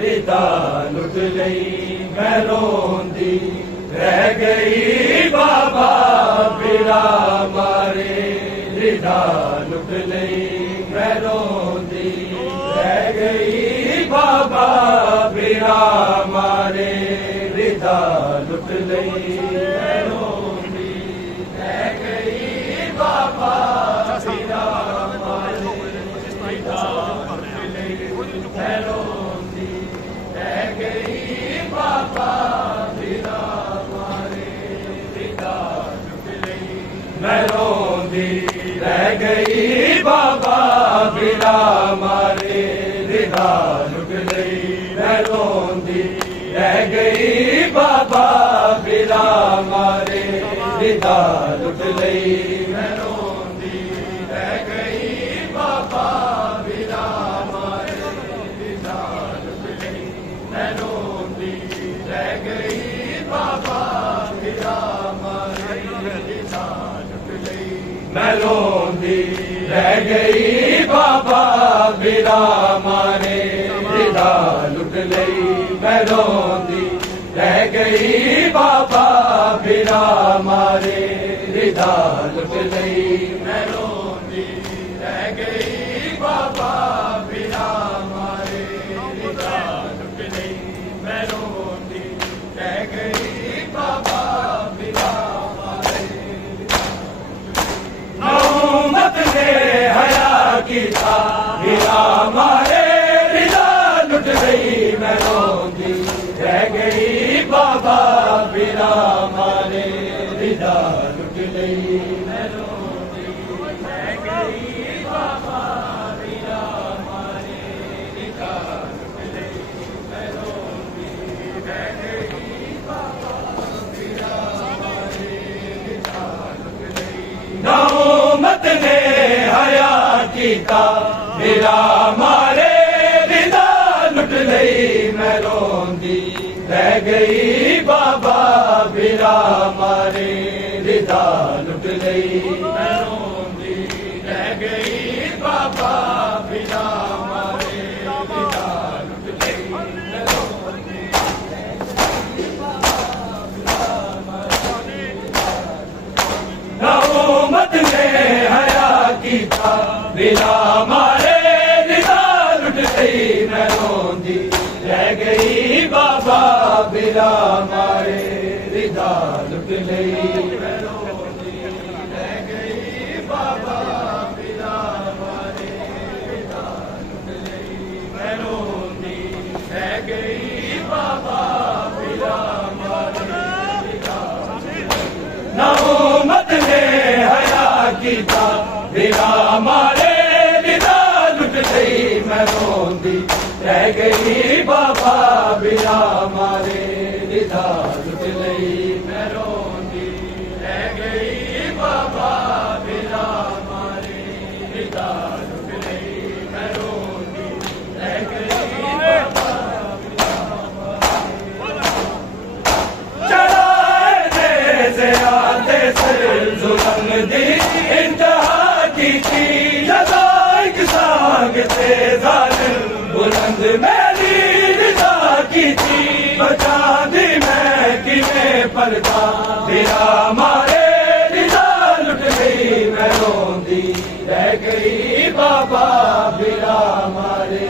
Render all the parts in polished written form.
रिदा लुट लई मैं रोंदी रह गई बाबा बिरा मारे। रिदा लुट लई मैं रोंदी रह गई बाबा बिरा मारे। रिदा लुट लई मैं रोंदी रह गई बाबा बिरा मारे। रिदा लुट लई मैं रोंदी रह गई बाबा बिरा मारे। रिदा लुट लई मैं रोंदी रह गई बाबा बिरा मारे। रिदा लुट लई मैं रोंदी रह गई बाबा बिरा मारे। रिदा लुट लई मैं रोंदी रह गई बाबा बिरा मारे। रिदा लुट लई मैं रोंदी रह गई बाबा बिरा मारे। रिदा लुट लई मैं रोंदी रह गई बाबा बिरा मारे। रिदा लुट लई मैं रोंदी रह गई बाबा बिरा मारे। रिदा लुट लई मैं रोंदी रह गई बाबा बिरा मारे। रिदा लुट लई मैं रोंदी रह गई बाबा बिरा मारे। नौमत ने हया कीता बिरा मारे। रिदा लुट गई मैं रोंदी रह गई बाबा बिरा मारे। रिदा लुट गई मैं रोंदी रह गई बाबा बिरा मारे। रिदा लुट गई मैं रोंदी रह गई बाबा बिरा मारे। रिदा लुट गई नौमत ने हया कीता बिरा मारे। रिदा लुट लई मैं रोंदी रह गई बाबा बिरा मारे। रिदा लुट लई मैं रोंदी रह गई बाबा बिरा मारे। रिदा लुट लई मैं रोंदी नौमत ने हया कीता बिरा मारे। रिदा लुट गई मैं रोंदी रह गई बाबा बिरा मारे। रिदा लुट लई मैं रोंदी रह गई बाबा बिरा मारे। रिदा लुट लई मैं रोंदी रह गई बाबा बिरा मारे। रिदा नौमत ने हया कीता बिरा मारे। रिदा लुट गई मैं रोंदी रह गई बाबा बिरा मारे। रिदा लुट लई मैं रोंदी रह गई बाबा बिरा मारे। रिदा लुट लई मैं रोंदी रह गई बाबा बिरा मारे। चढ़ाए से आते सिर जुल्म दी इंतहा की थी। जज़ाइक सांग से जालिम बुलंद मेरी रिदा की थी। बचा दी मैं किमें पर्दा बिरा मारे। रिदा लुट गई मैं रोंदी रह गई बाबा बिरा मारे।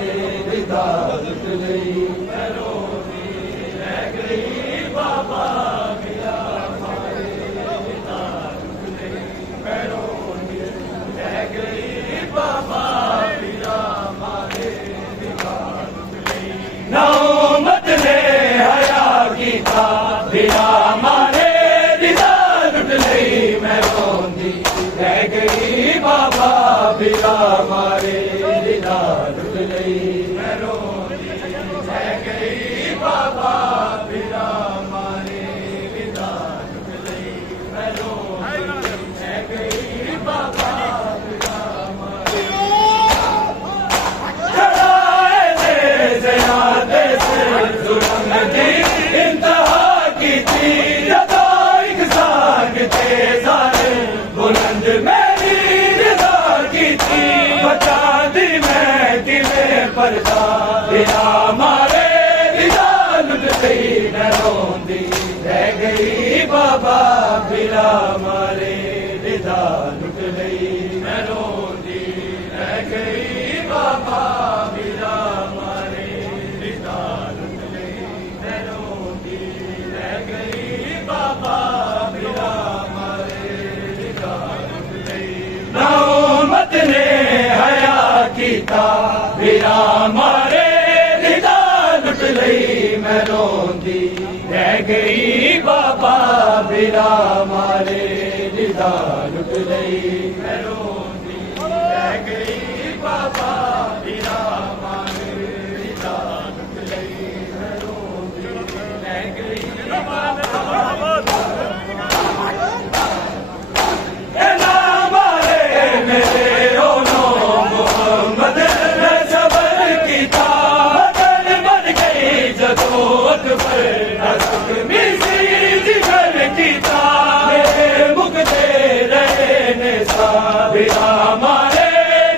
रिदा लुट गई मैं रोंदी रह गई बाबा बिरा मारे। रिदा लुट गई मैं रोंदी रह गई बाबा बिरा मारे। नौमत ने हया कीता बिरा मारे। रिदा लुट लई मैं रोंदी रह गई बाबा बिरा मारे। रिदा लुट लई मैं रोंदी रह गई बाबा बिरा मारे। रिदा लुट लई मैं रोंदी रह गई बाबा बिरा मारे। चढ़ाए से जुल्म दी इंतहा की थी। बिरा मारे रिदा लुट लई मैं रोंदी रह गई बाबा बिरा मारे रिदा लुट लई मैं रोंदी रह गई बाबा बिरा मारे रिदा लुट लई ना उम्मत ने हया कीता बिरा मारे रिदा लुट लई मैं रोंदी रह गई बाबा बिरा मारे रिदा लुट लई मैं रोंदी रह गई बाबा बिरा मारे रिदा लुट लई मैं रोंदी रह गई बिरा मारे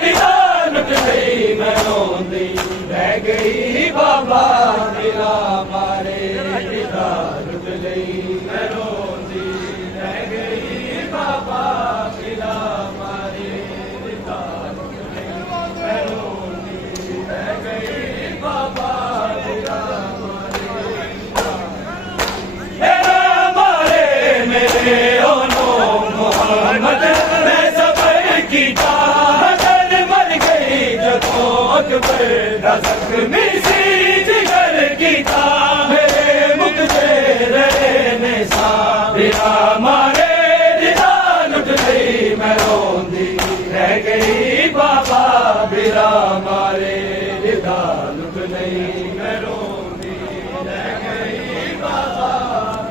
रिदा लुट लई मैं रोंदी रह गई बाबा बिरा मारे रिदा लुट लई मैं रोंदी रह गई बाबा बिरा मारे रिदा लुट लई मैं रोंदी रह गई बाबा बिरा मारे मेरे ओनो मोहम्मद ज़ख्मी सी जिगर कीता मेरे मुख से रहने सा बिरा मारे रिदा लुट लई मैं रोंदी रह गई बाबा बिरा मारे रिदा लुट लई मैं रोंदी रह गई बाबा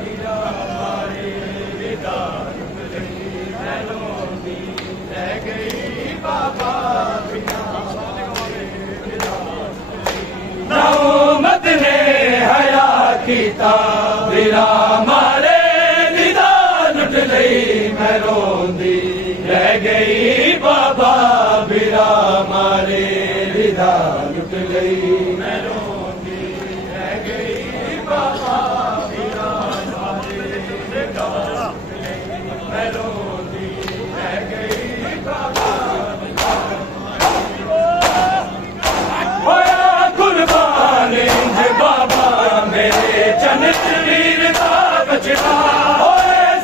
बिरा मारे रिदा लुट लई मैं रोंदी रह गई बाबा उम्मत ने हया कीता बिरा मारे रिदा लुट लई मैं रोंदी रह गई बाबा बिरा मारे रिदा लुट लई मैं रोंदी रह गई बाबा बिरा मारे रिदा लुट लई मैं रोंदी रह गई बाबा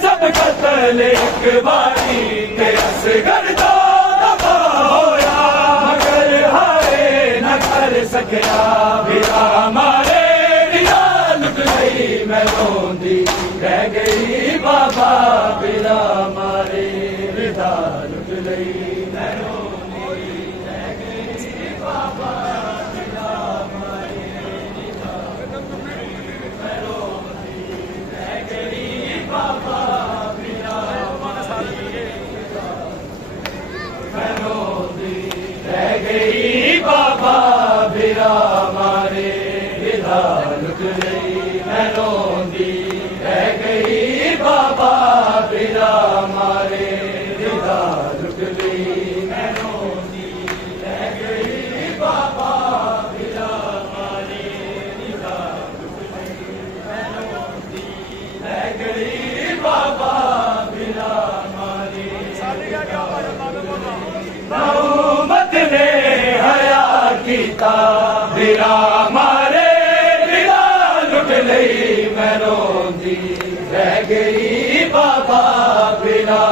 सब कतल एक बारी असगर तो दबा होया मगर हारे न कर सकिया बिरा मारे रिदा लुट गई मैं रोंदी रह गई बाबा बिरा मारे रिदा लुट गई मैं रोंदी रह गई बाबा बिरा मारे रिदा मैं रोंदी रह गई बाबा बिरा मारे मैं रोंदी रह गई बाबा बिरा मारे रिदा लुट गई मैं रोंदी रह गई बाबा बिरा मारे रिदा लुट गई मैं रोंदी रह गई बाबा बिरा मारे रिदा लुट गई मैं रोंदी रह गई बाबा बिरा मारे उम्मत ने हया कीता बिरा मारे रिदा लुट लई मैं रोंदी रह गई बाबा बिरा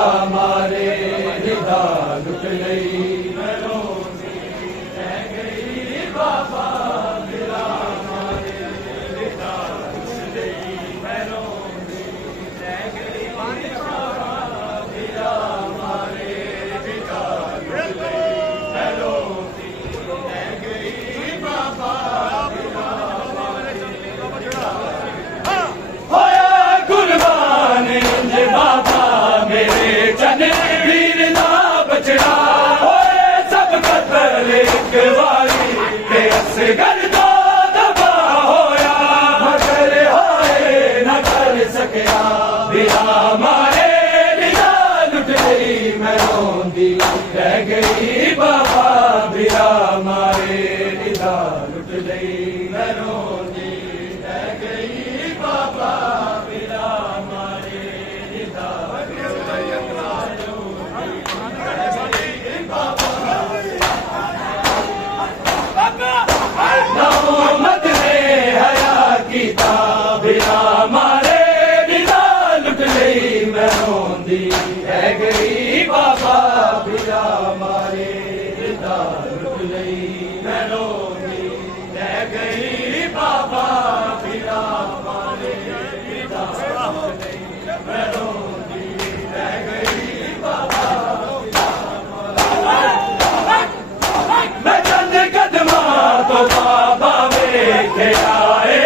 के आए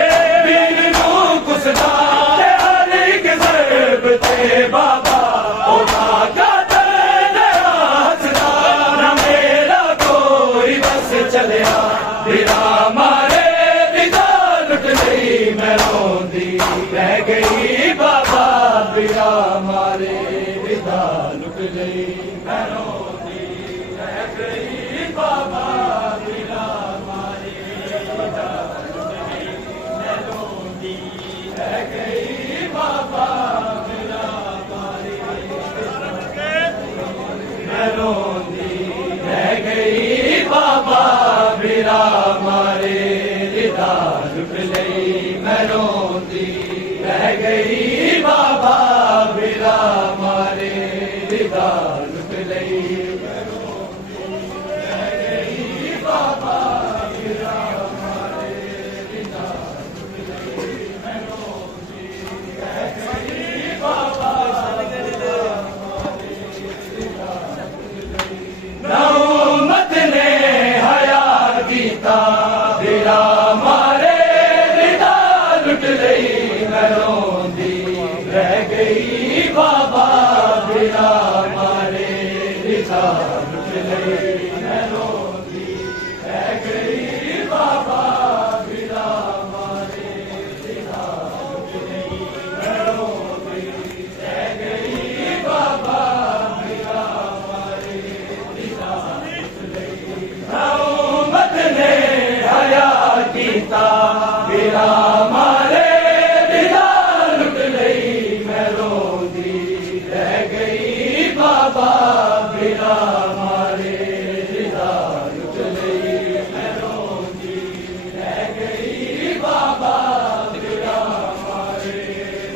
बीन नू कुसदा ते हर एक ज़रब ते बाबा ओदा कादर दे हसदा ना मेरा कोई बस चलिया बिरा मारे बिदा लुट गई मैं रोंदी रह गई बाबा बिरा मारे बिदा लुट गई मैं रोंदी रह गई बाबा बिरा मारे बिदा लुट गई मैं रोंदी रह गई बाबा बिरा मारे मैं रोंदी रह गई बाबा बिरा मारे बिदा लुट गई मैं रोंदी रह गई बाबा बिरा मारे बिदा लुट गई मैं रोंदी रह गई बाबा बिरा मारे बिदा लुट गई मैं रोंदी रह गई बाबा नौमत ने हया कीता बिरा मारे बिदा लुट गई मैं रोंदी रह गई बाबा बिरा मारे बिदा लुट गई मैं रोंदी रह गई बाबा बिरा मारे बिदा लुट गई मैं रोंदी रह गई बाबा बिरा मारे बिदा लुट गई नौमत ने हया कीता बिरा मारे बिदा लुट गई मैं रोंदी रह गई बाबा बिरा मारे बिदा लुट गई मैं रोंदी रह गई बाबा बिरा मारे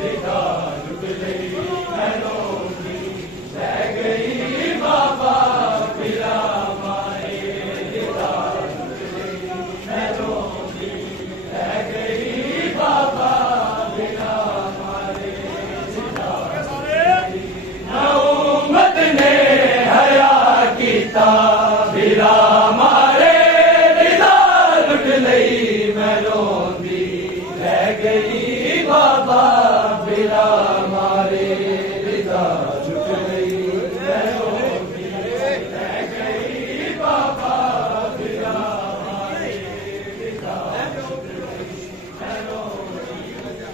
बिदा लुट गई मैं रोंदी रह गई बाबा बिरा मारे बिदा लुट गई मैं रोंदी रह गई बाबा बिरा मारे बिदा नौमत ने हया कीता बिरा मारे बिदा लुट गई मैं रोंदी रह गई बाबा बिरा मारे बिदा लुट गई मैं रोंदी रह गई बाबा बिरा मारे बिदा लुट गई मैं रोंदी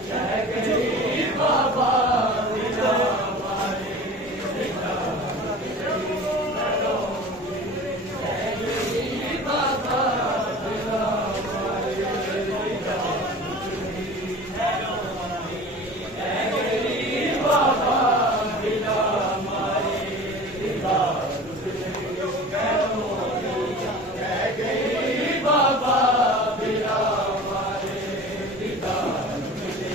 रह गई बाबा बिरा मारे बिदा लुट गई मैं रोंदी रह गई बाबा बिरा मारे बिदा लुट गई मैं रोंदी रह गई बाबा बिरा मारे बिदा लुट गई मैं रोंदी रह गई बाबा बिरा मारे बिदा लुट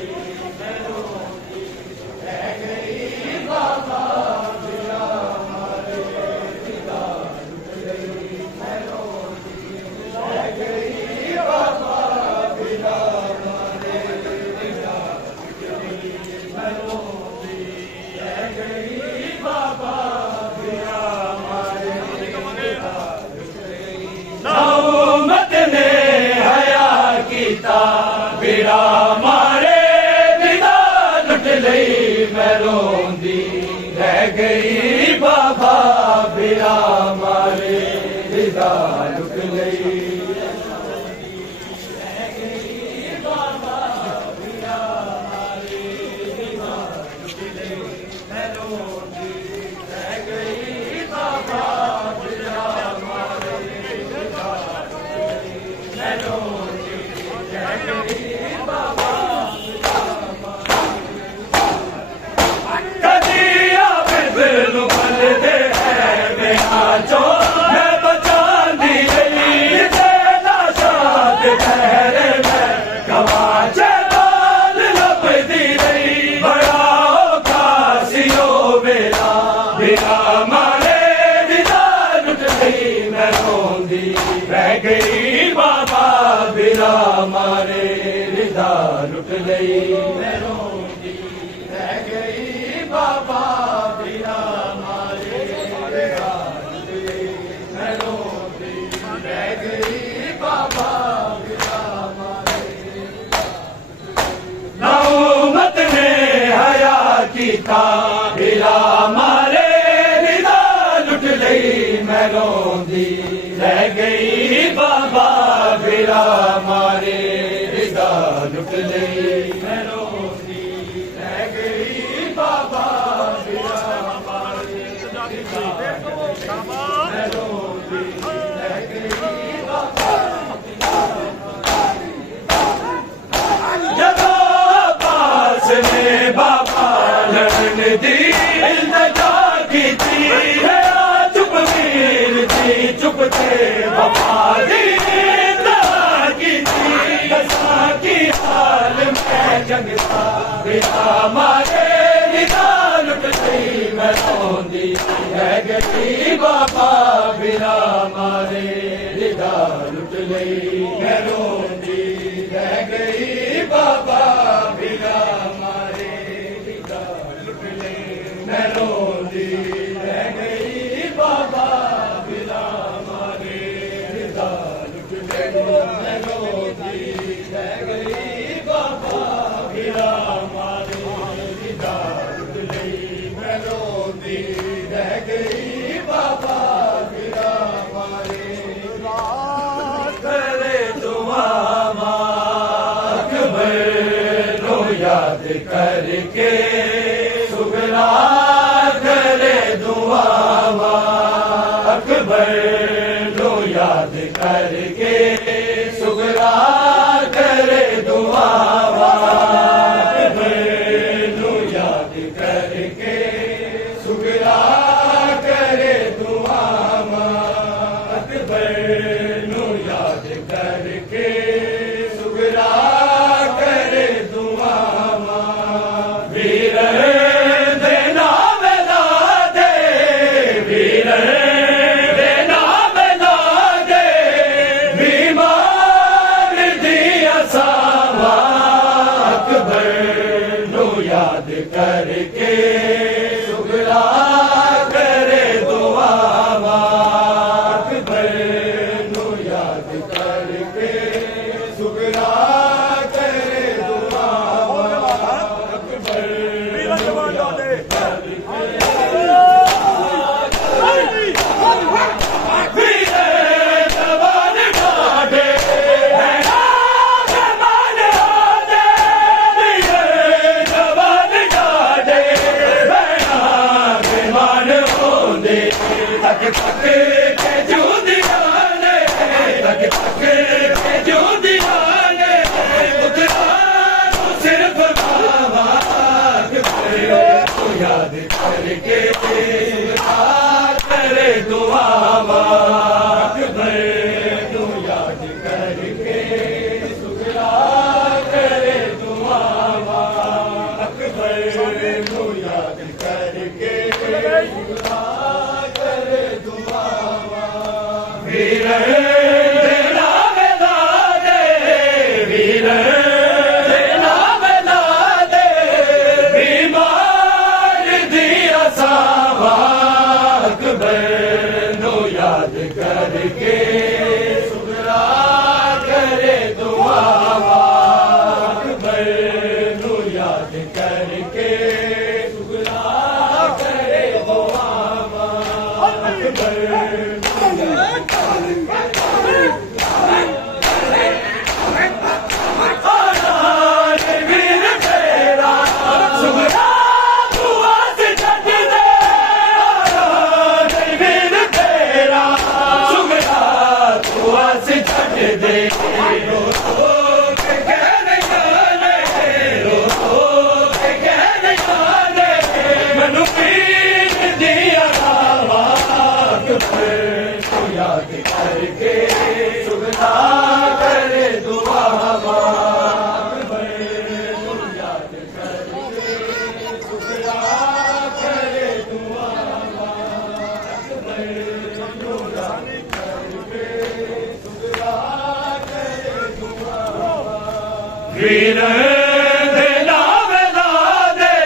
गई मैं रोंदी रह गई बाबा बिरा मारे बिदा लुट गई मैं रोंदी रह गई बाबा बिरा मारे बिदा लुट गई मैं रोंदी रह गई बाबा बिरा मारे बिदा लुट गई नौमत ने हया कीता बिरा मारे बिदा लुट गई मैं रोंदी रह गई बाबा बिरा मारे बिदा लुट गई कदिया फिर बल दे है जो मैं बचा दी गई तेरा साथ ठहरे मैं गवाचे बाल लब दी गई बड़ा खासियो मेरा बिरा मारे बिदा लुट गई मैं रोंदी रह गई बाबा बिरा मारे बिदा लुट गई मैं रोंदी रह गई बाबा बिरा मारे बिदा लुट गई मैं रोंदी रह गई बाबा बिरा मारे कीता बिरा मारे रिदा लुट लई मैं रोंदी रह गई बाबा बिरा मारे रिदा लुट लई मैं रोंदी रह गई बाबा बिरा मारे मैं रोंदी रह गई बाबा में बाबा लड़न दी इल्तजा की थी चुप वीर थी चुप थे बाबा दी की थी दशा की हाल में जंग था बिना मारे निदा लुट गई मैं रोंदी रह गई बाबा बिना मारे निदा लुट गई मैं रोंदी रह गई बाबा बिना मैं रोंदी रह गई बाबा बिना मारे रिदा लुट गई मैं रोंदी रह गई बाबा बिना मारे रिदा लुट गई मैं रोंदी रह गई बाबा बिना मारे करे दुआ अकबर रो याद करके सुगरा करे दुआ अकबर लो याद करके सुगरा करे दुआ अकबर लो याद करके सुगरा करे दुआ अकबर लो याद करके सुगरा करे दुआ वीर करके सुगरा करे दुआ अकबर नो याद करके सुगरा करे दुआ अकबर तक तक के जो दीवाने तक तक के जो दीवाने उतरा तो सिर्फ बाबा तो याद करके करे दुआ अकबर तो याद करके सुगरा करे दुआ अकबर तो याद करके वीर देना बना दे वीर देना बना दे बीमार दिया सावा अकबर नो याद करके सुगरा करे दुआ अकबर नो याद करके सुगरा करे दुआ अकबर याद करके सुगरा करे दुआ याद करके सुगरा करे दुआ याद करके सुगरा करे दुआ वीर देना बना दे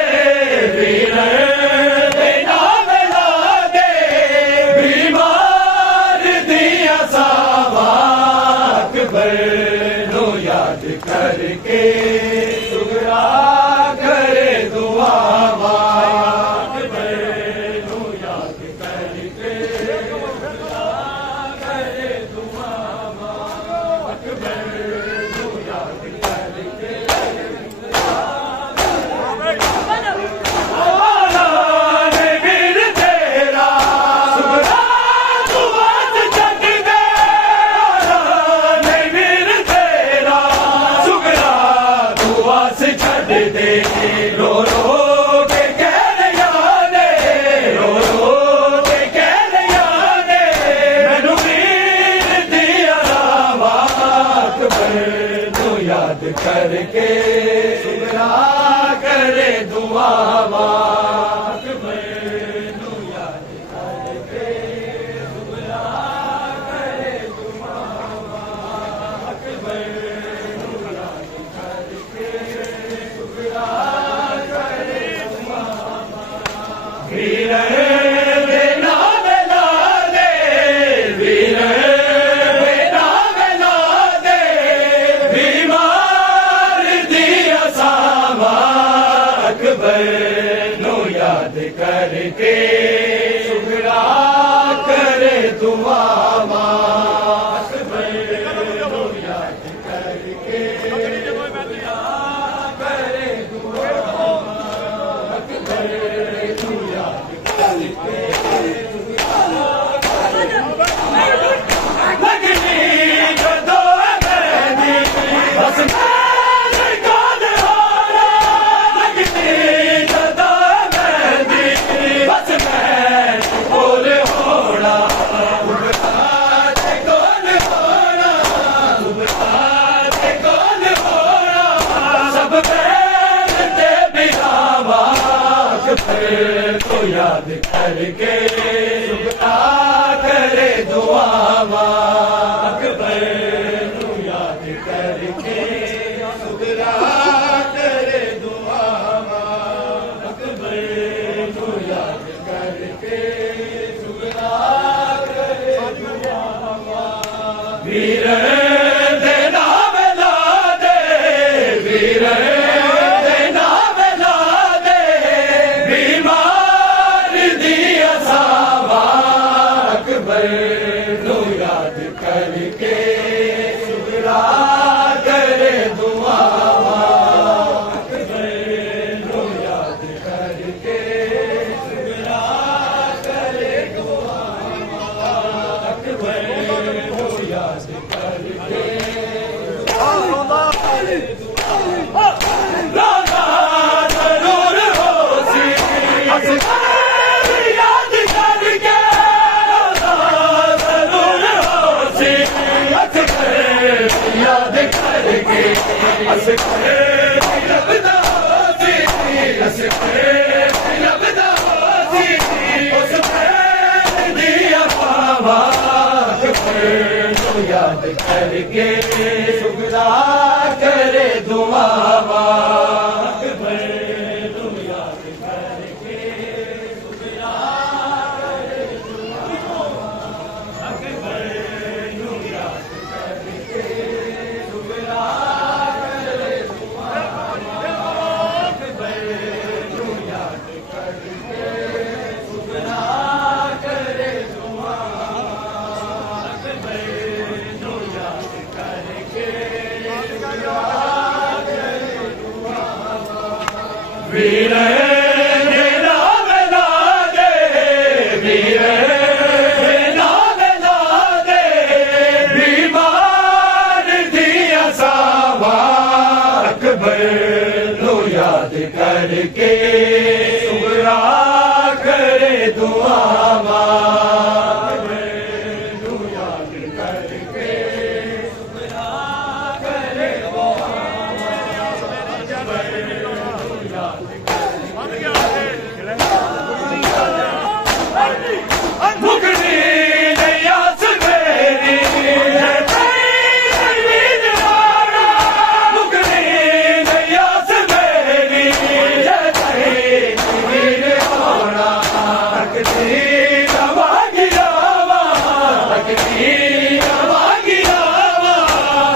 वीर देना बना दे बीमार दिया सावा अकबर नो याद करके सुगरा करे दुआ रो रो के कह रहा ने रो रो के कह रहा ने मैनू वीर दी अलामत मैनू याद करके सुगरा करे दुआवा करके सुगरा करे दुआवा याद करके सुगरा करे दुआवा याद करके लगनी जो मेरी बस तो याद करके सुगरा करे दुआवा अकबर तो याद करके सुगरा करे दुआवा अकबर तो याद करके सुगरा करे दुआवा वीर दे नाम ला दे वीर याद करके सुगरा करे दुआवा याद करके सुगरा करे दुआवा याद करके जरूर हो सी याद करके याद करके असकरे लबदा होती असकरे लबदा होती उस दिया पावा तो याद करके सुगरा करे दुआवा तो याद करके सुगरा करे दुआवा वीर दे नाम ला दे वीर दे नाम ला दे बीमार दिया सावा अकबर तो याद करके सुगरा करे दुआवा याद करके सुगरा करे मुगनी नैया सवेरी मुगनी नैया सवेरी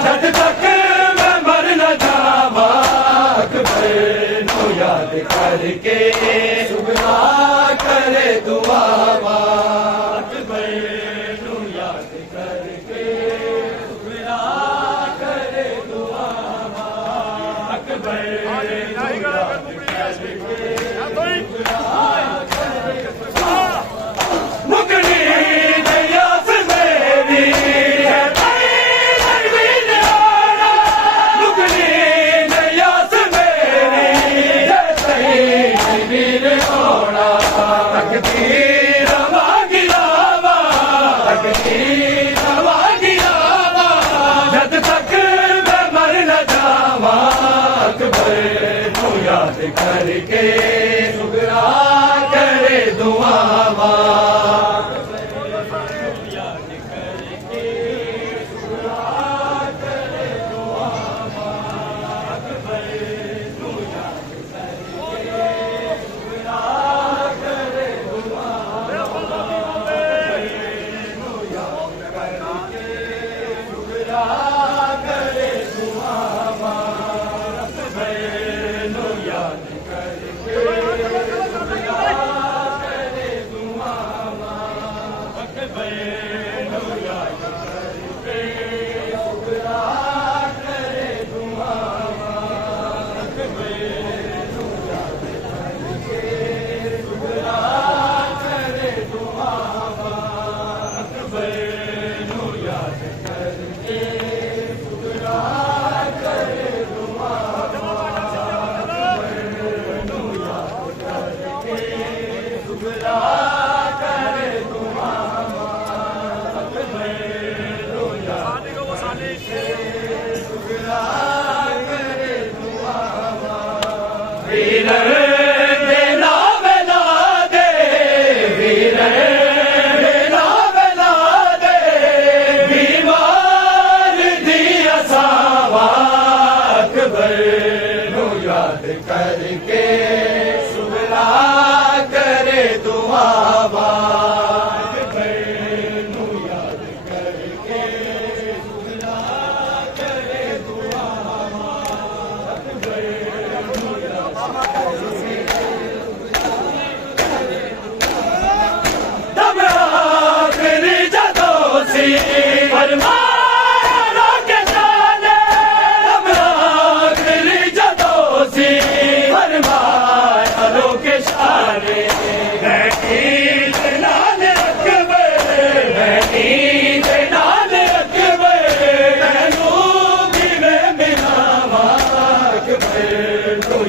जब तक मैं मर न जावा याद करके सुगरा करे दुआवा याद करके सुगरा करे दुआवा मुगनी नैया सवेरी मुगनी नैया सवेरी अकबर को याद करके सुगरा करे दुआवा करके सुगरा करे दुआवा याद करके सुगरा करे दुआवा तब आखिरी जदों से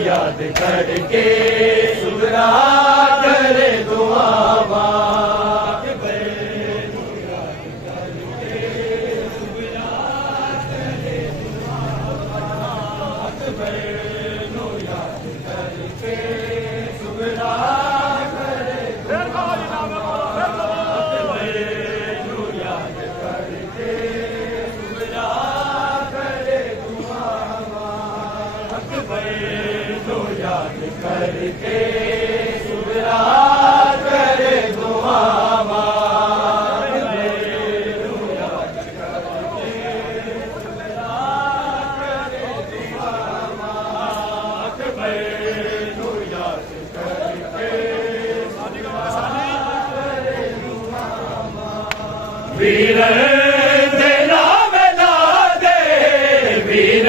याद करके सुगरा करे दुआवा करके सुगरा करे दुआवा वीर तेरा मिला दे वीर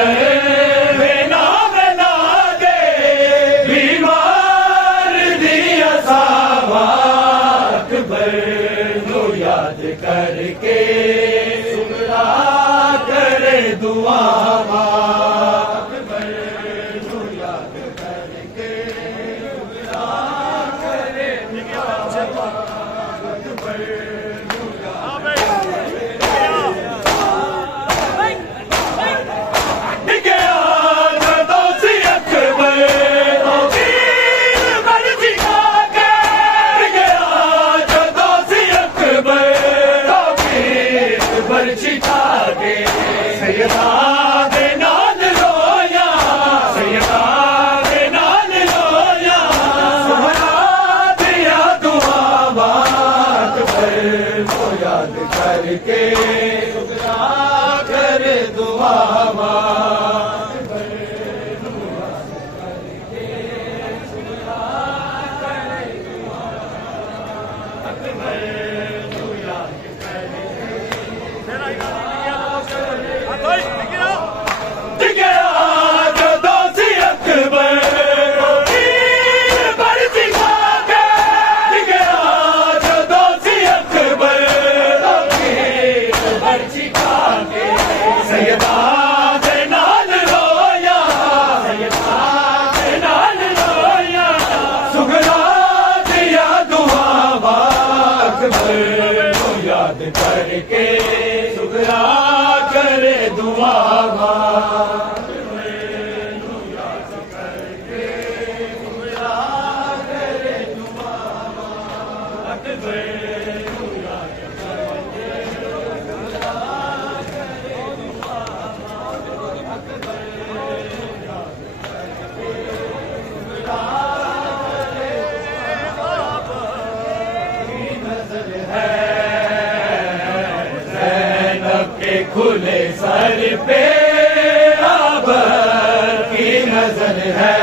नजर है,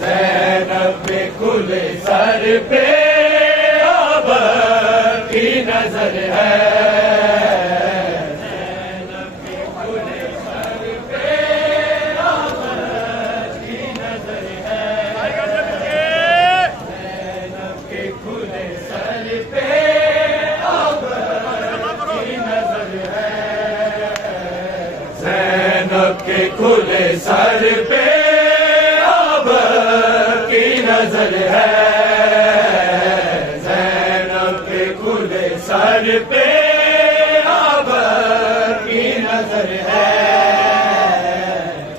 ज़ैनब के खुले सर पे अब की नजर है, ज़ैनब के खुले सर पे अब की नजर है, ज़ैनब के खुले सर पे अब की नजर है, ज़ैनब के खुले सर पे अब की नजर है, ज़ैनब के खुले सर पे अब की नजर है,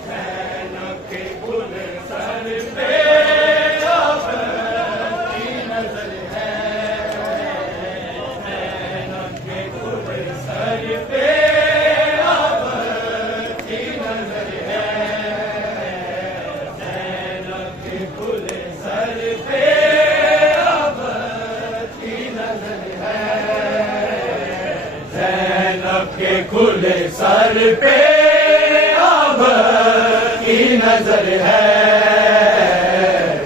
ज़ैनब के खुले सर पे अब की नजर है, ज़ैनब के खुले सर पे अब की नजर है, ज़ैनब के खुले सर पे अब की नजर है, ज़ैनब के खुले सर पे अब की नजर है,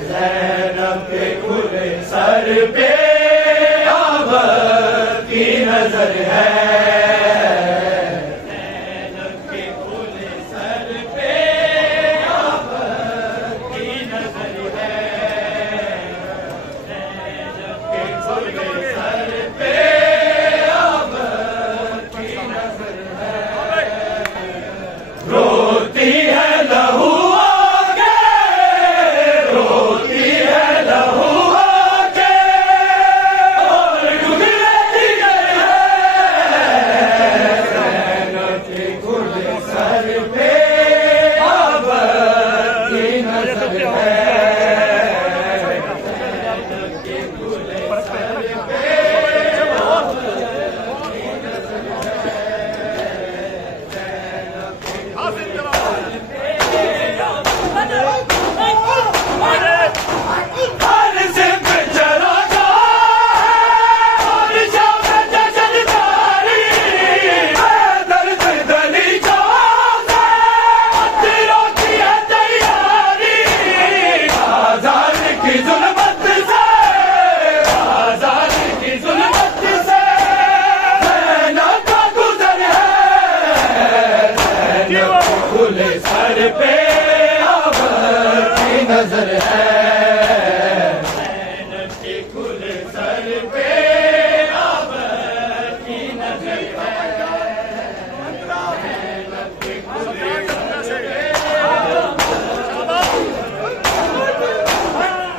ज़ैनब के खुले सर पे अब की नजर है, ज़ैनब के खुले सर पे अब की नजर है, ज़ैनब के खुले सर पे अब की नजर है, रोती है लहू आगे, रोती है लहू आगे, और डूबे जिगर है, ज़ैनब के खुले सर पे अब की नजर है, ज़ैनब के खुले सर पे अब की नजर है, ज़ैनब के हर सिर्फ चला जा और शाम जशन जारी, दर्द दली जान रोती है तैयारी, आजाद की जुल्मत से, आजाद की जुल्मत से, ज़ैनब का गुजर है, ज़ैनब के खुले सर पे अब की नजर है, ज़ैनब के खुले सर पे अब की नजर है, ज़ैनब के खुले सर पे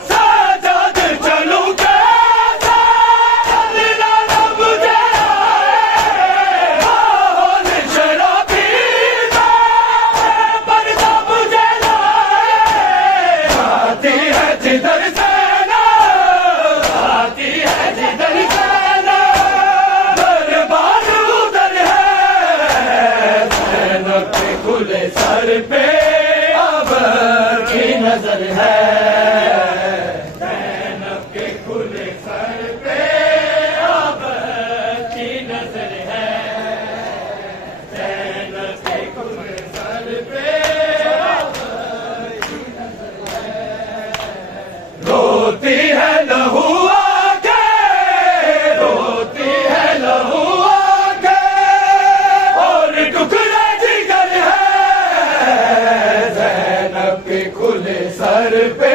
साजाद चलू कैसे अल्लाह मुझे आए, माहौल शराबी पर सब मुझे लाए, आती है जिधर से ना, आती है जिधर से ना, दरबार उधर है, ज़ैनब के खुले सर पे अब की नजर है, ज़ैनब के खुले सर पे अब की नजर है, ज़ैनब के खुले सर पे अब की नजर है, रोती है लहू आगे, रोती है लहू आगे, और टुकड़े जिगर है, ज़ैनब के खुले सर पे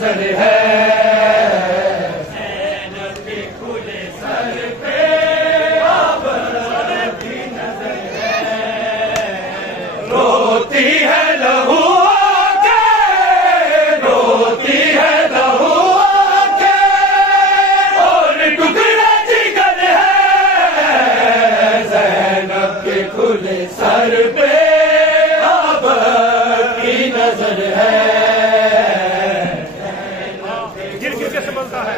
नजर है, ज़ैनब के खुले सर पे आबद की नजर है। रोती है लहू आंखें, रोती है लहू आंखें, और टुकड़ा जिगर है, ज़ैनब के खुले सर पे आबद की नजर है। गिर गिर के समझता है।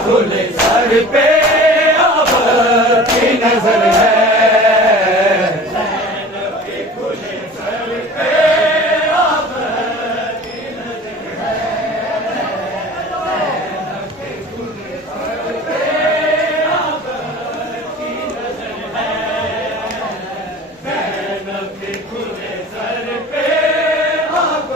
खुले सर पे आबद की नजर है, ज़ैनब के खुले सर पे आबद की नजर है, ज़ैनब के खुले सर पे आबद की नजर है, ज़ैनब के खुले सर पे आबद की नजर है, ज़ैनब के खुले सर पे आबद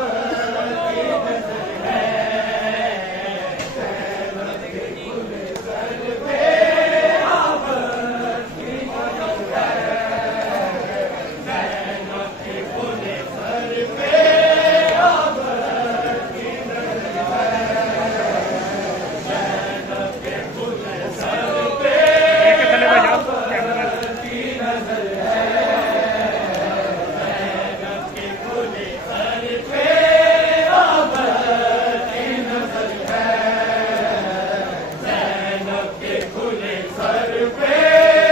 की नजर है, ज़ैनब के खुले सर पे आबद की नजर है, ज़ैनब के खुले सर पे आबद की नजर है, ज़ैनब के खुले सर पे आबद की नजर है, ज़ैनब के खुले सर पे आबद की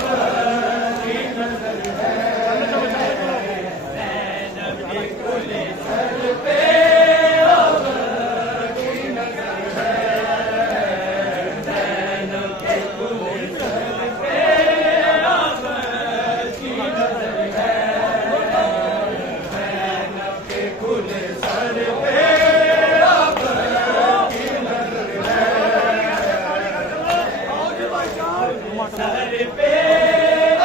नजर है, ज़ैनब के खुले सर पे आबद की नजर है, ज़ैनब के खुले सर पे आबद की नजर है, ज़ैनब के खुले सर पे आबद की नजर है, ज़ैनब के खुले सर पे आबद की नजर है, सर पे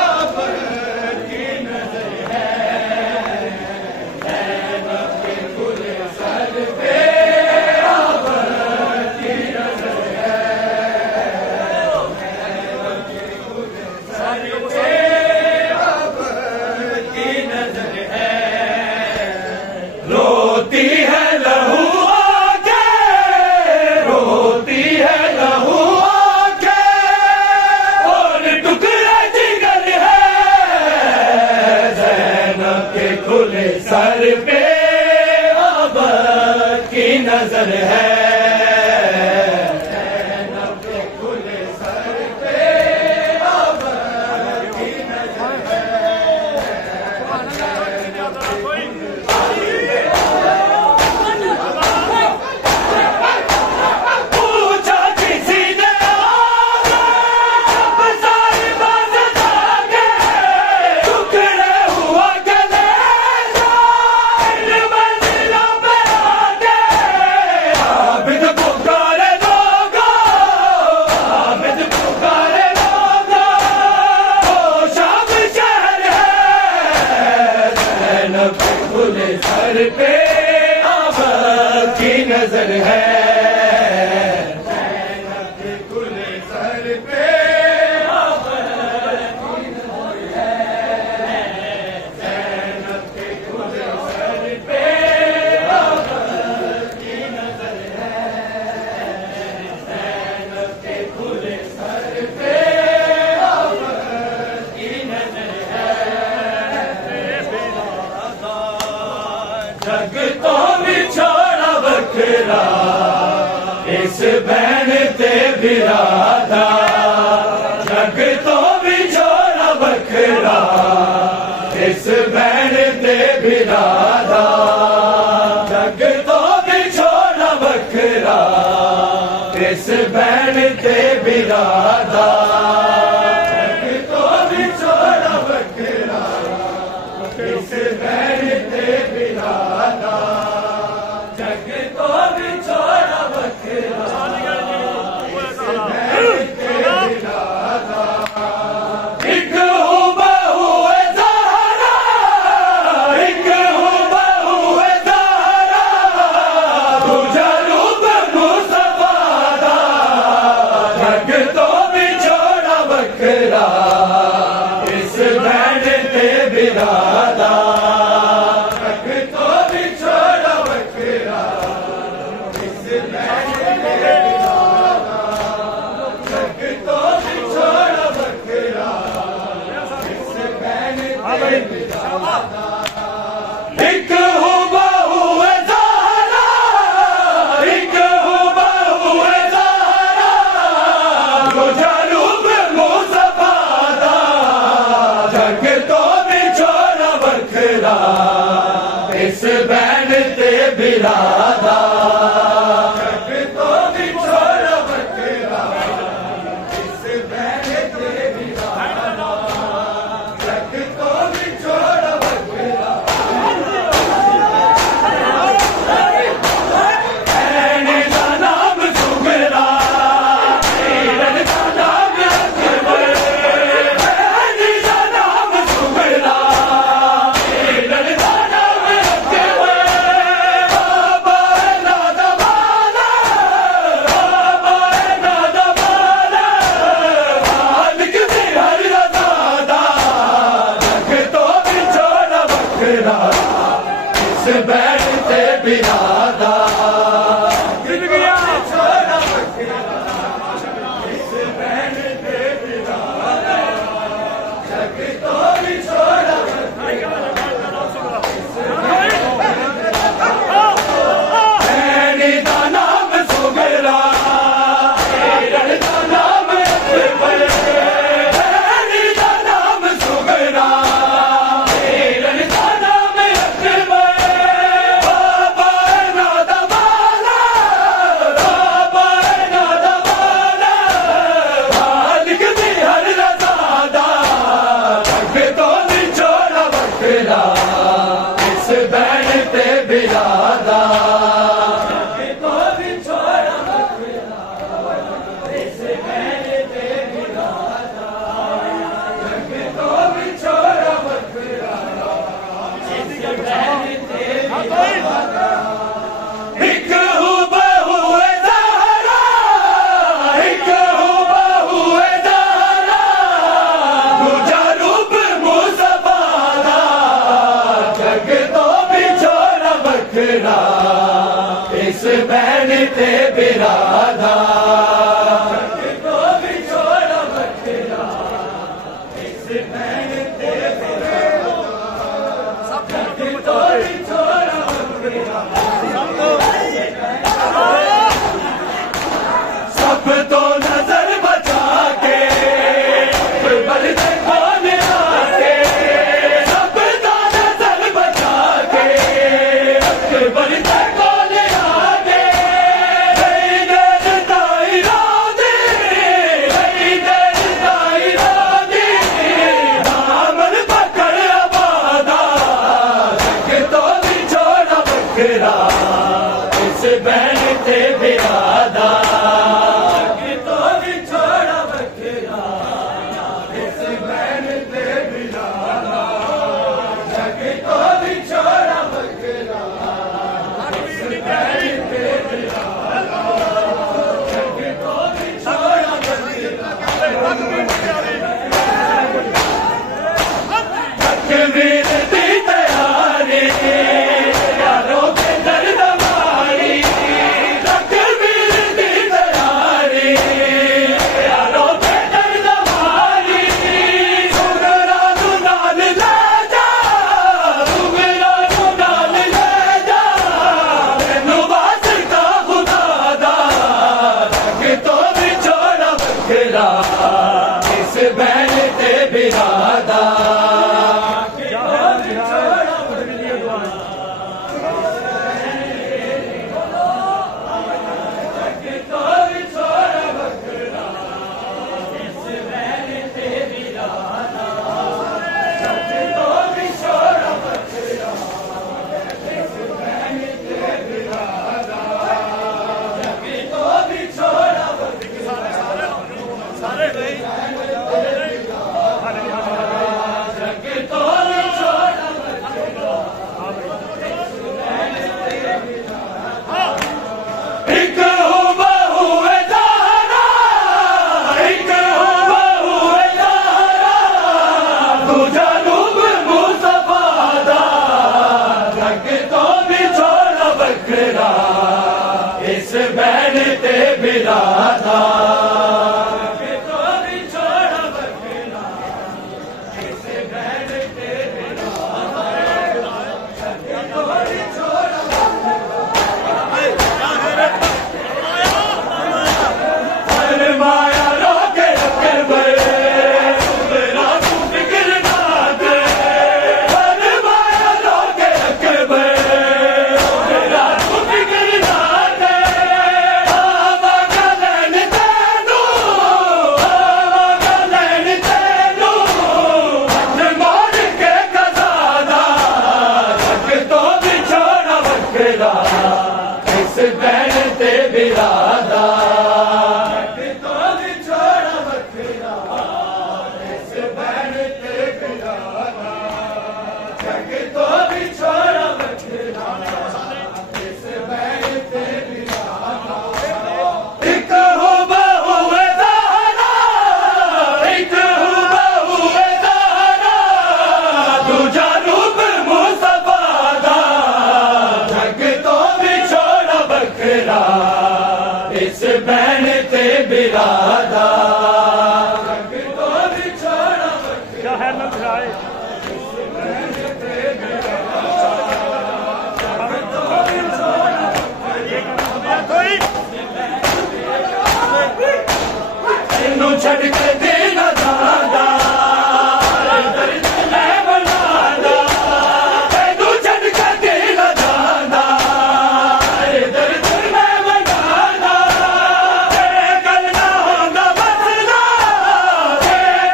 आबद की नजर है, ज़ैनब के खुले सर पे आबद की नजर है, ज़ैनब के खुले सर पे आबद की नजर है। रोती है लहू आंखें, रोती है लहू आंखें, और टुकड़ा जिगर है, ज़ैनब के खुले सर पे आबद की नजर है, ज़ैनब के खुले सर पे आबद की नजर है। पूछा किसी ने जब सारी बात जाके, टुकड़े हुआ गले इन मंजिलों पे आके, आबिद पुकारे लोगो, आबिद पुकारे लोगो, ओ शाम शहर है, ज़ैनब के खुले सर पे आबद की नजर है, ज़ैनब के खुले सर पे आबद की नजर है, ज़ैनब के खुले सर पे आबद की नजर है, ज़ैनब के खुले सर पे आबद की नजर है। जग तो बिछोड़ा बखरा, इस बहन ते बिरादा, जग तो बिछोड़ा बखरा, इस बहन ते बिरादा, जग तो बिछोड़ा बखरा, ते बिरादा जग तो विछोड़ा बकरा इस बहन ते बिरादा जग तो विछोड़ा बकरा इस बहन ते बिरादा एक हूँ बहू है ज़हरा एक हूँ बहू है ज़हरा दूजा रूप मुस्तफा दा जग तो विछोड़ा बकरा इस बहन ते बिरादा जग तो विछोड़ा बकरा इस बहन ते बिरादा जग तो विछोड़ा बकरा इस बहन ते बिरादा एक हूँ बहू है ज़हरा एक हूँ बहू है ज़हरा दूजा रूप मुस्तफा दा जग तो विछोड़ा बकरा इस बहन ते बिरादा जग तो विछोड़ा बकरा इस बहन ते बिरादा जग तो विछोड़ा बकरा बहन दा नाम सुगरा हिरन दा नाम अकबर बहन दा नाम सुगरा हिरन दा नाम अकबर बाबा ना दबाना बाबा ना दबाना मालिक दे हर रज़ादा जग तो विछोड़ा बकरा इस बहन ते बिरादा गिर गया छोड़ा बकरा इस बहन ते बिरादा जग तो विछोड़ा बकरा बहन दा नाम सुगरा हिरन दा नाम अकबर बहन दा नाम सुगरा हिरन दा नाम अकबर बाबा ना दबाना बाबा ना दबाना मालिक दी हर रज़ादा जग तो विछोड़ा बकरा इस बहन ते बिरादा जग तो विछोड़ा बकरा इस बहन ते बिरादा जग तो विछोड़ा बकरा इस बहन ते बिरादा एक हूँ बहू है ज़हरा एक हूँ बहू है ज़हरा दूजा रूप मुस्तफा दा जग तो विछोड़ा बकरा इस बहन ते बिरादा जग तो विछोड़ा बकरा इस बहन ते बिरादा जग तो विछोड़ा बकरा सब तो नजर बचा के अकबर देखो आके सब तो नजर बचा के अकबर देखो आके बखरा इस बैन ते बिरादा जग तो विछोड़ा बखरा इस बैन ते बिरादा जग तो विछोड़ा बखरा इस बैन ते बिरादा एक हो बहु दाना एक हो बहु दाना दूजा रूप मुस्तफा दा जग तो विछोड़ा बखरा इस बैन ते बिरादा जग तो विछोड़ा बखरा क्या है ना फिराए तेनू छड़ के देना दादा दर्द मैं बनादा तेनू छड़ के देना दादा दर्द मैं बनादा करना होंदा मसला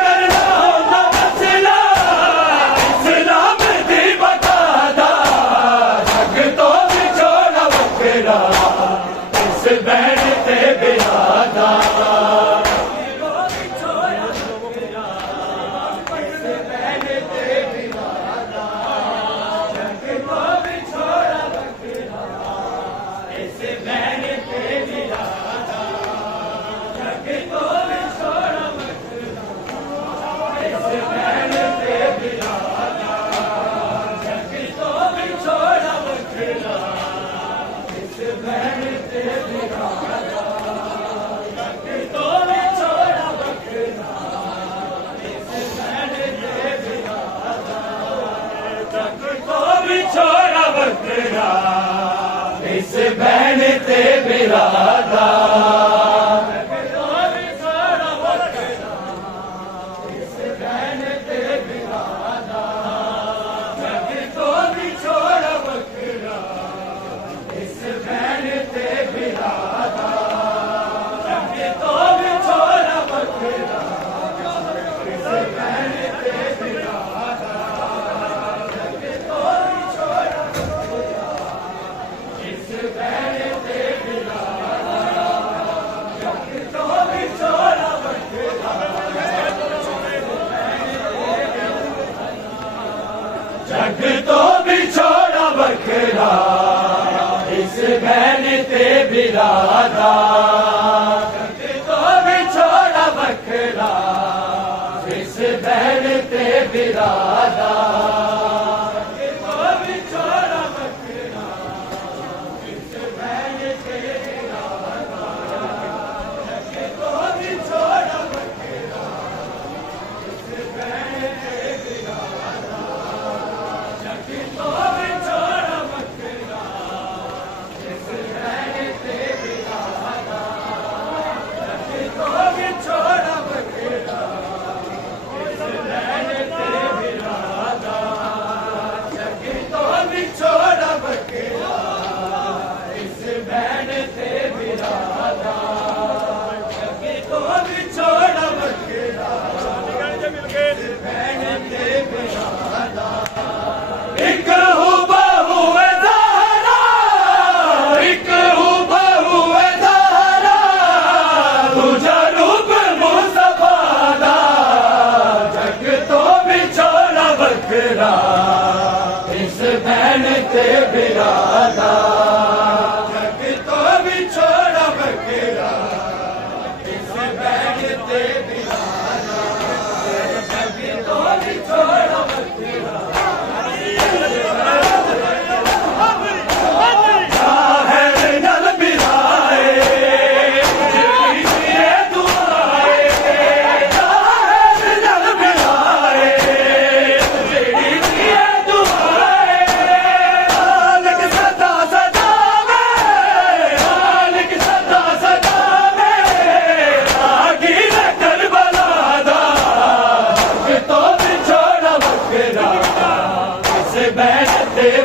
करना होंदा मसला इस्लाम दी बतादा जग तो विछोड़ा बखरा इस बैन ते बिरादा छोड़ा बखरा इस बैन ते बिरादा इस बैन ते बिरादा जग तो छोड़ा बखरा इस बैन ते बिरादा जग तो छोड़ा बखरा इस बैन ते बिरादा जग तो बिछोड़ा बखरा इस बैन ते बिरादा जग तो बिछोड़ा बखरा इस बैन ते बिरादा जग तो बिछोड़ा बखरा इस बैन ते बिरादा जग तो बिछोड़ा बखरा इस बैन ते बिरादा जग तो बिछोड़ा बखरा इस बैन ते बिरादा जग तो बिछोड़ा बखरा इस बैन ते बिरादा जग तो बिछोड़ा बखरा इस बैन ते बिरादा जग तो बिछोड़ा बखरा इस बैन ते बिरादा एक हो बहु दाना एक हो बहु दाना दूजा रूप मुस्तफा दा जग तो बिछोड़ा बखरा इस बैन ते बिरादा जग तो बिछोड़ा बखरा इस बैन ते बिरादा जग तो बिछोड़ा बखरा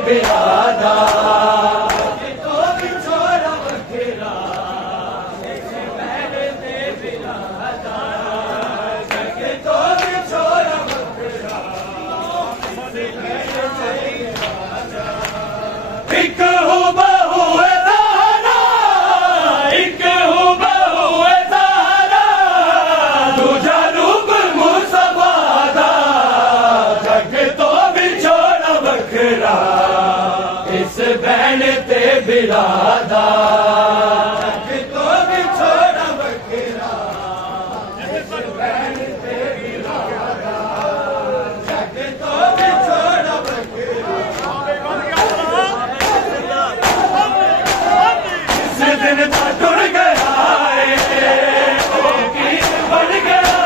बिरादा तो बिछोड़ा बखरा इस बैन ते बिरादा जग तो बिछोड़ा बखरा इस बैन ते बिरादा एक हो बहन ते बिरादा जग तो विछोड़ा बकरा इस बहन ते बिरादा जग तो विछोड़ा बकरा इस दिन ता टुर गया बन गया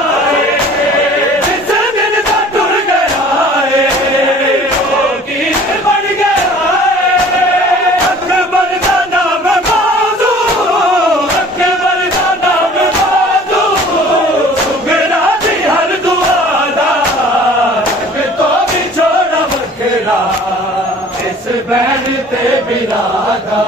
इस दिन ता टुर गया बन गया अकबर का नाम बाजू अकबर का नाम बाजू सुगरा दी हर दुआदा जग तो विछोड़ा बकरा इस बहन ते बिरादा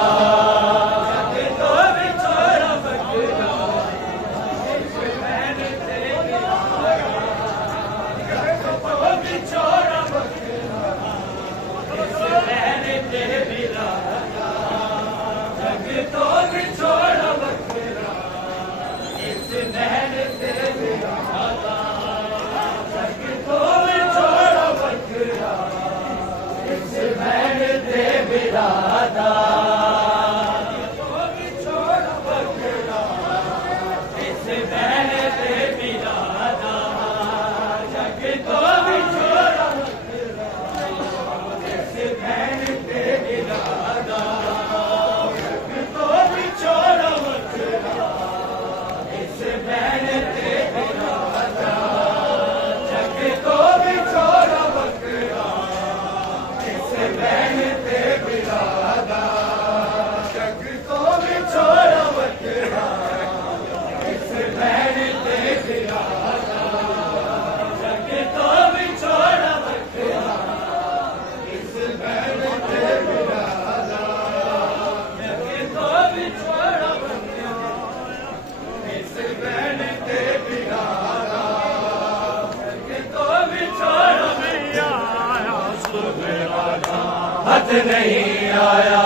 नहीं आया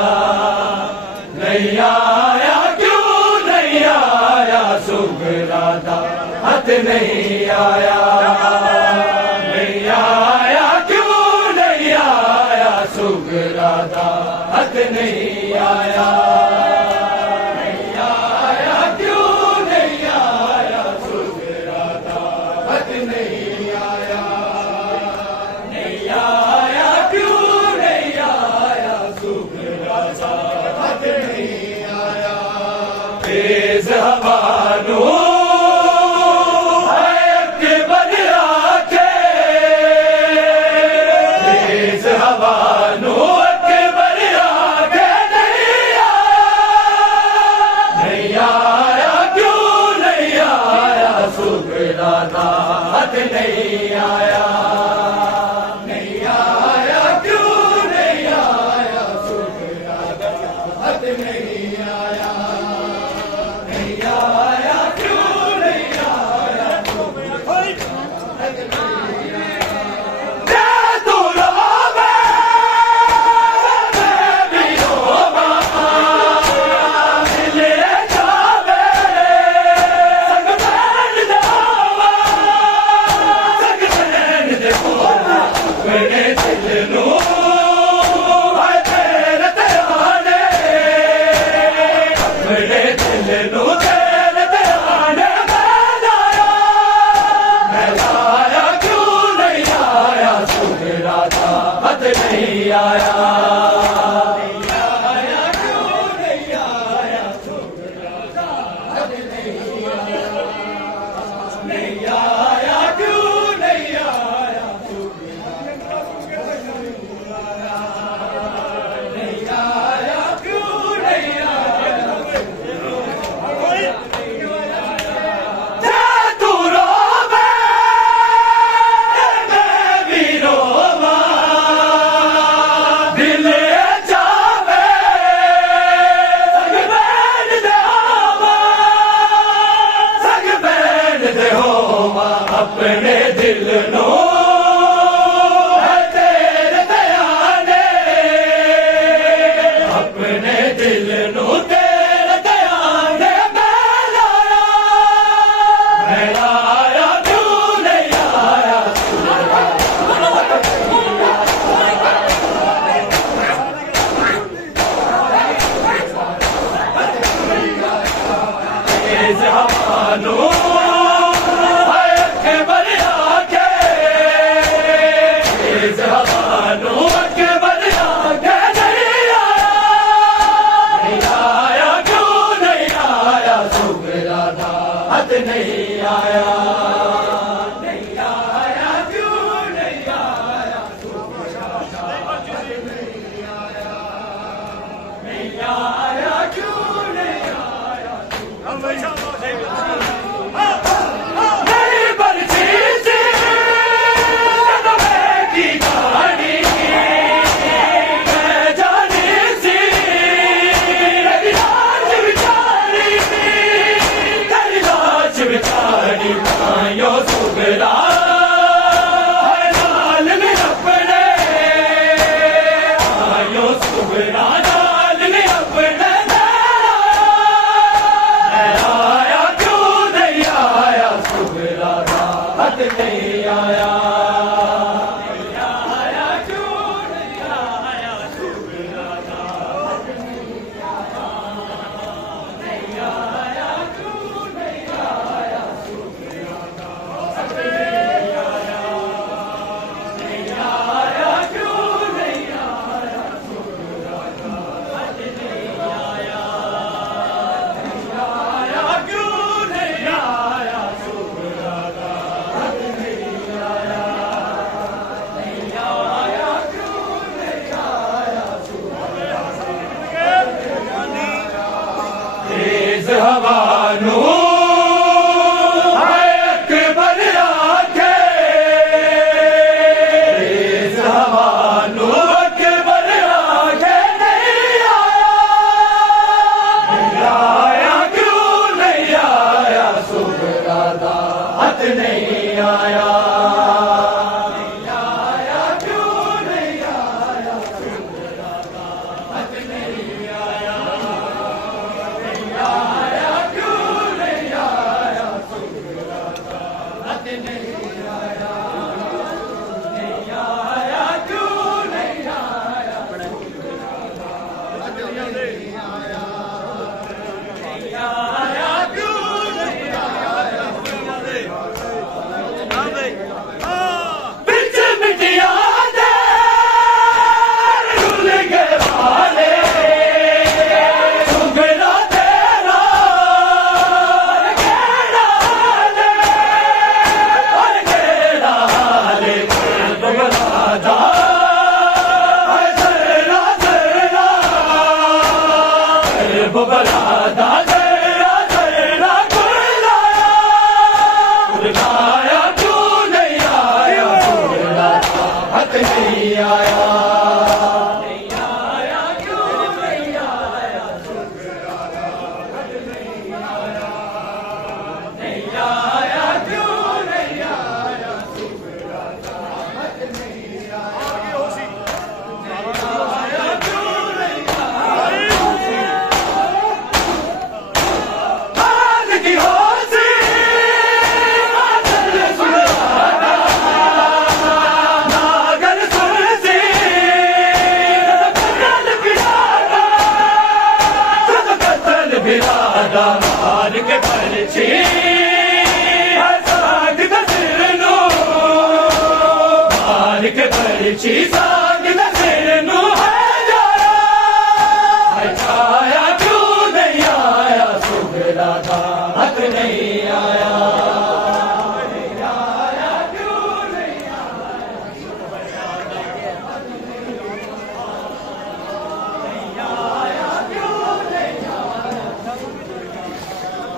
नहीं आया क्यों नहीं आया सुगरादा हथ नहीं आया नहीं आया क्यों नहीं आया सुगरादा हथ नहीं आया नहीं आया क्यों नहीं आया सुगरादा हथ नहीं आया नहीं आया क्यों नहीं आया सुगरादा हथ नहीं आया तेज हवानो तेज हवानो अकबर आके नहीं आया तेज हवानो के बलिया के तेज हवानो के बलिया के नहीं आया क्यों नहीं आया सुगरा था हद नहीं आया हवानो के बलिया के तेज हवानो के बलिया के नहीं आया क्यों नहीं आया सुगरा था हद नहीं आया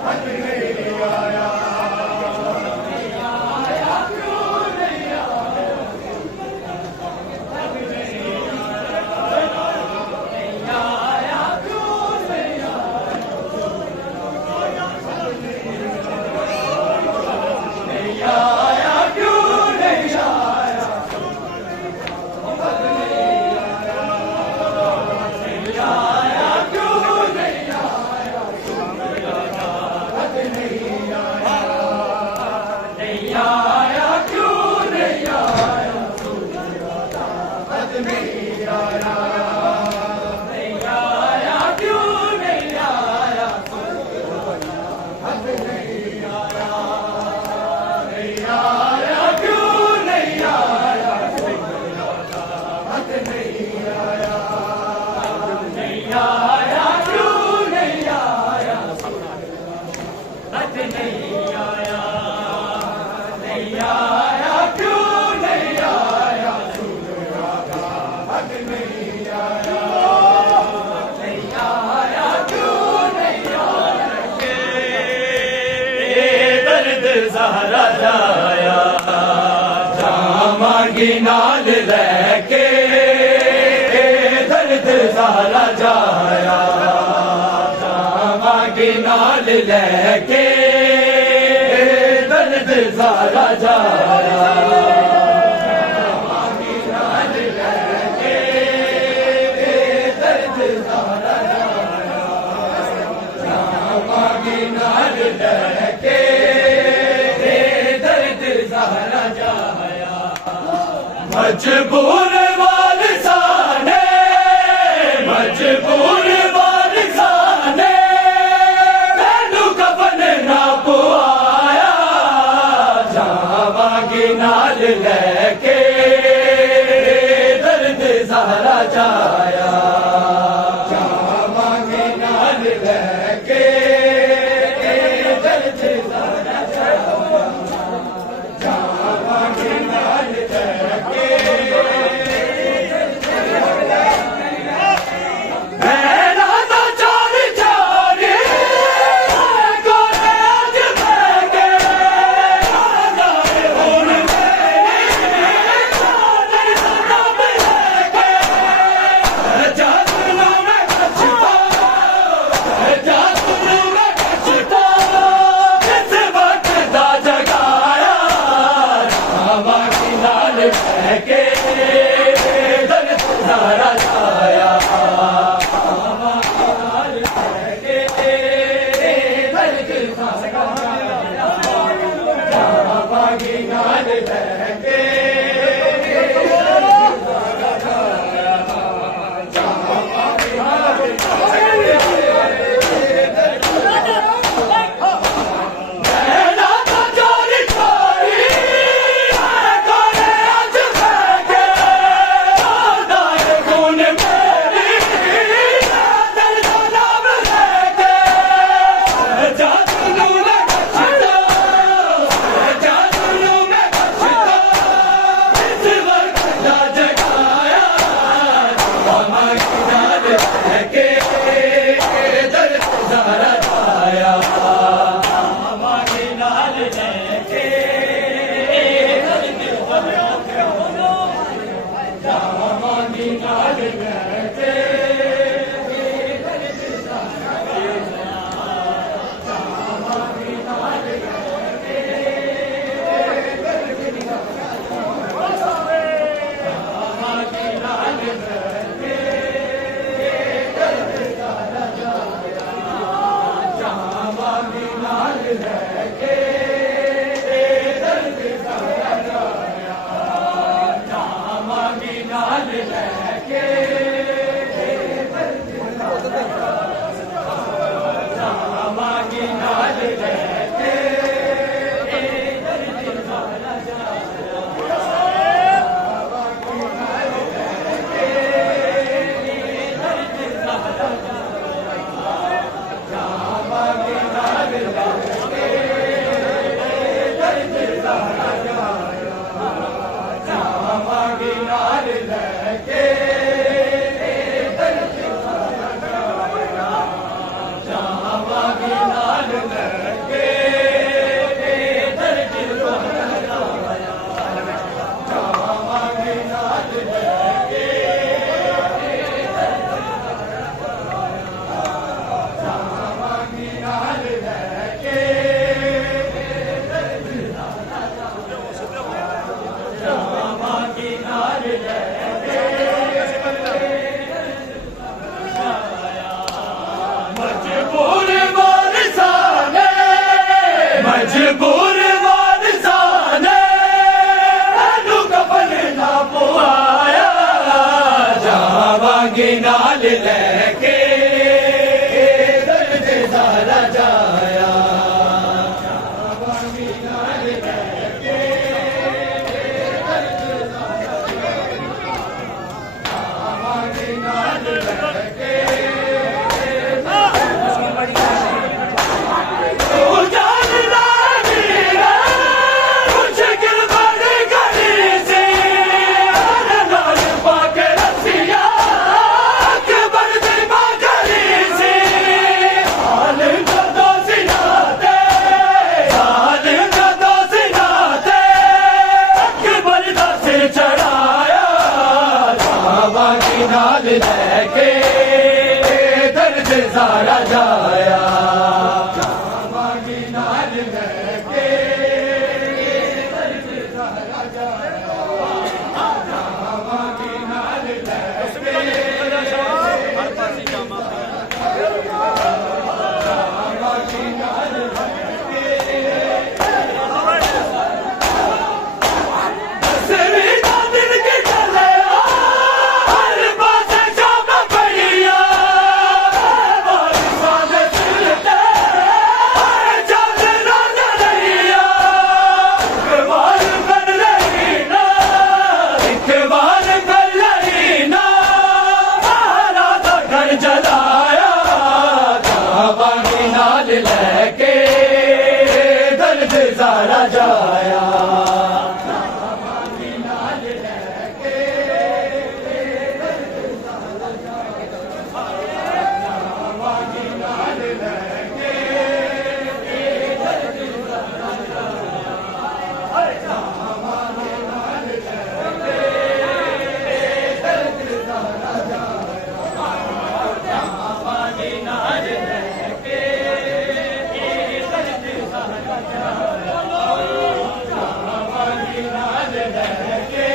Hallelujah. मांगी नाल लेके दर्द सारा जाया, मांगी नाल लेके दर्द सारा जाया, मांगी नाल लेके दर्द सारा जाया, मांगी नाल लेके दर्द सारा जाया। मजबूर वारिसाने, मजबूर वारिसाने मैनू कफन ना पुआया, जावांगी नाल लेके दर्द सारा जाया, जावांगी नाल लेके दर्द सारा जाया, जावांगी नाल लेके मजबूर वारिसाने मैनू कफन ना पुआया, जावांगी नाल लेके दर्द सारा जाया, जावांगी नाल लेके दर्द सारा जाया, जावांगी नाल लेके बाके रसिया अकबर दे बाजा के दर्द ज़ारा जाया जावांगी नाल लैके दर्द ज़ारा जाया जावांगी नाल लैके हर पासे जामा जावांगी नाल ज़ारा जाया जावांगी नाल लैके जावांगी नाल लैके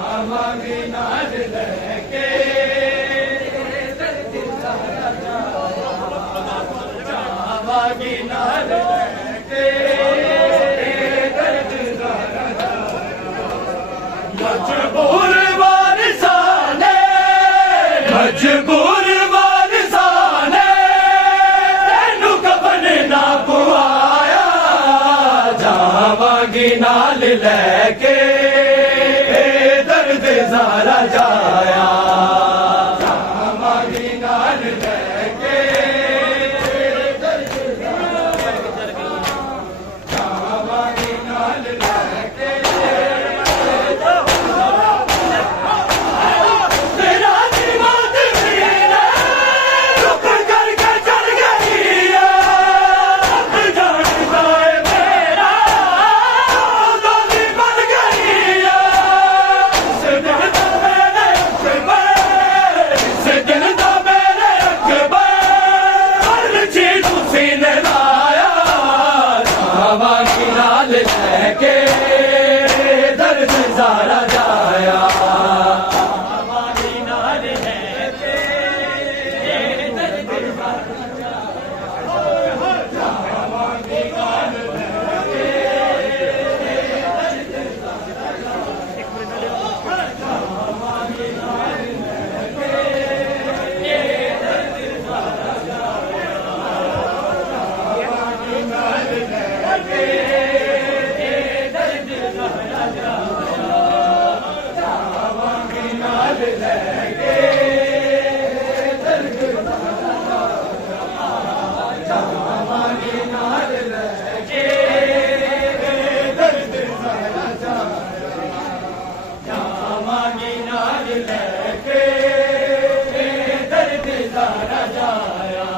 जावांगी नाल लैके दर्द ज़ारा जाया जावांगी नाल लैके दर्द ज़ारा जाया मजबूर वारिसाने मजबूर वारिसाने तेनू कफन ना पुआया जावांगी नाल लैके दर्द ज़ारा जाया जावांगी नाल लैके दर्द जावांगी नाल लैके दर्द ज़ारा जाया जावांगी नाल लैके दर्द ज़ारा जाया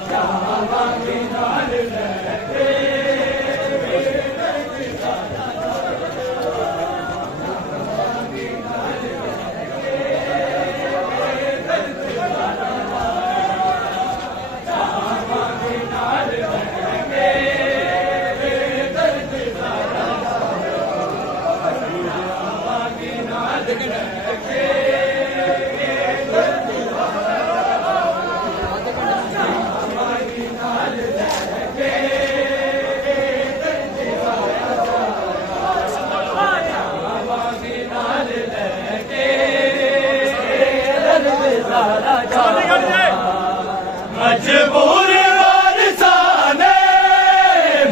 जावांगी नाल लैके जावांगी नाल लैके दर्द ज़ारा जाया जावांगी नाल लैके मजबूर वारिसाने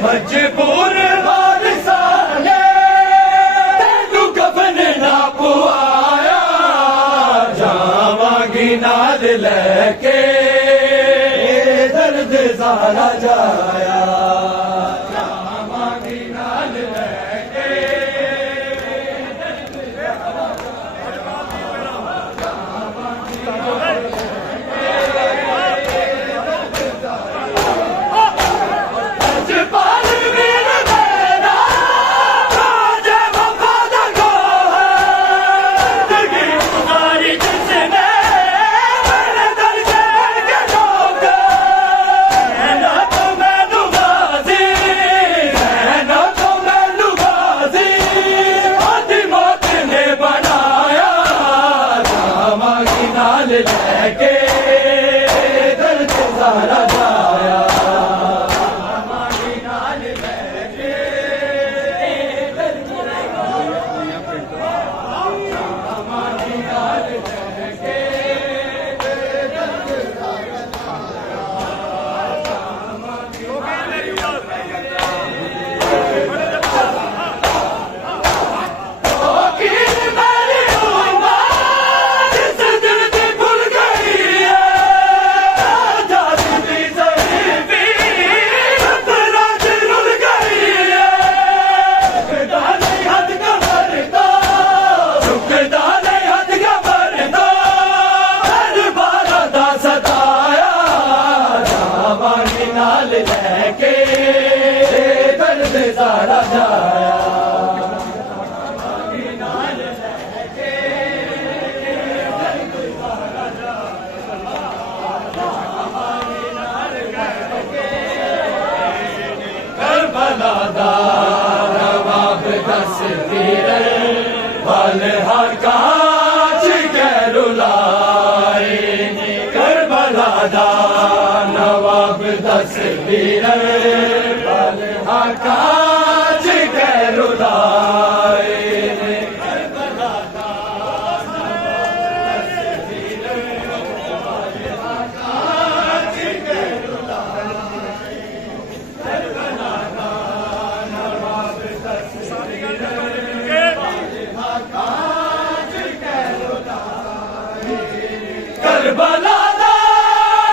मजबूर वारिसाने तेनू कफन ना पुआया जावांगी नाल लैके दर्द ज़ारा जाया जावांगी नाल लैके दर्द ज़ारा नाल लैके दर्द सारा जाया करबला दा नवाब तस्वीर वाल हकाच के रुलाए करबला दा नवाब तस्वीर वाल हकाच के रुलाए करबला दा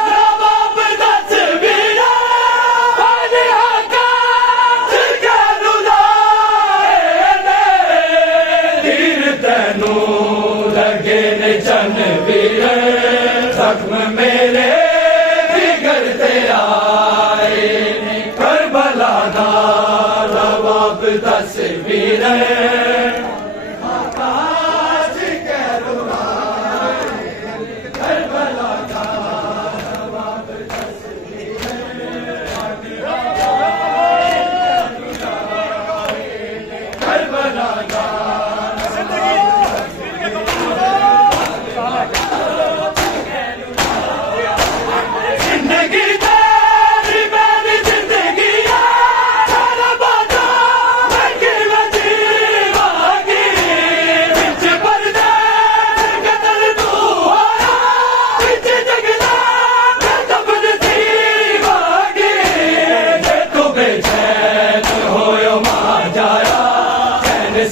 नवाब तस्वीर वाल हकाच के रुलाए तीर तैनू लगे ने जनवीर जख्म मेरे बिगड़ते आए करबला दा नवाब तस्वीर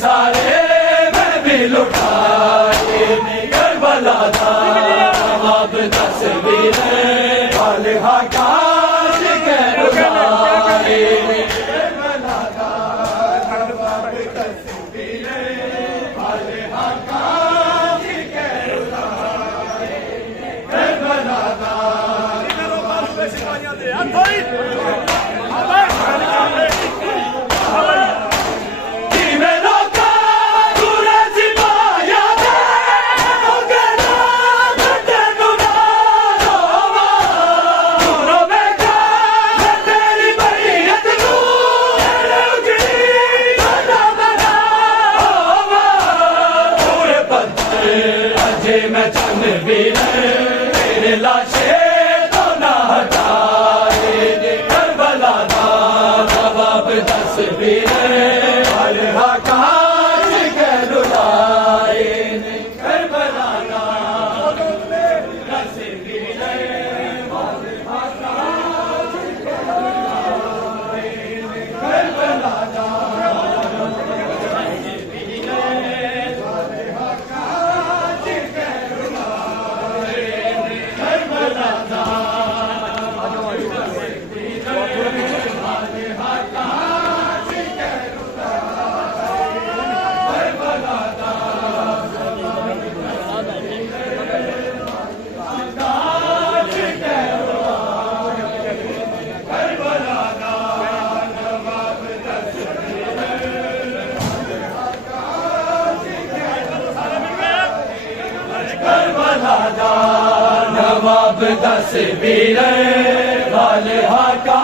सारे मैं भी लुटाए करबला दा नवाब तस्वीर वाल हकाच के रुलाए करबला दा नवाब तस्वीर वाल हकाच के रुलाए करबला दा मैं जनवीर तेरे लाशे तो ना हटाए करबला दा नवाब तस्वीर वाल हकाच के रुलाए करबला दा तस्वीर वाल हकाच के रुलाए करबला दा करबला दा नवाब तस्वीर वाल हकाच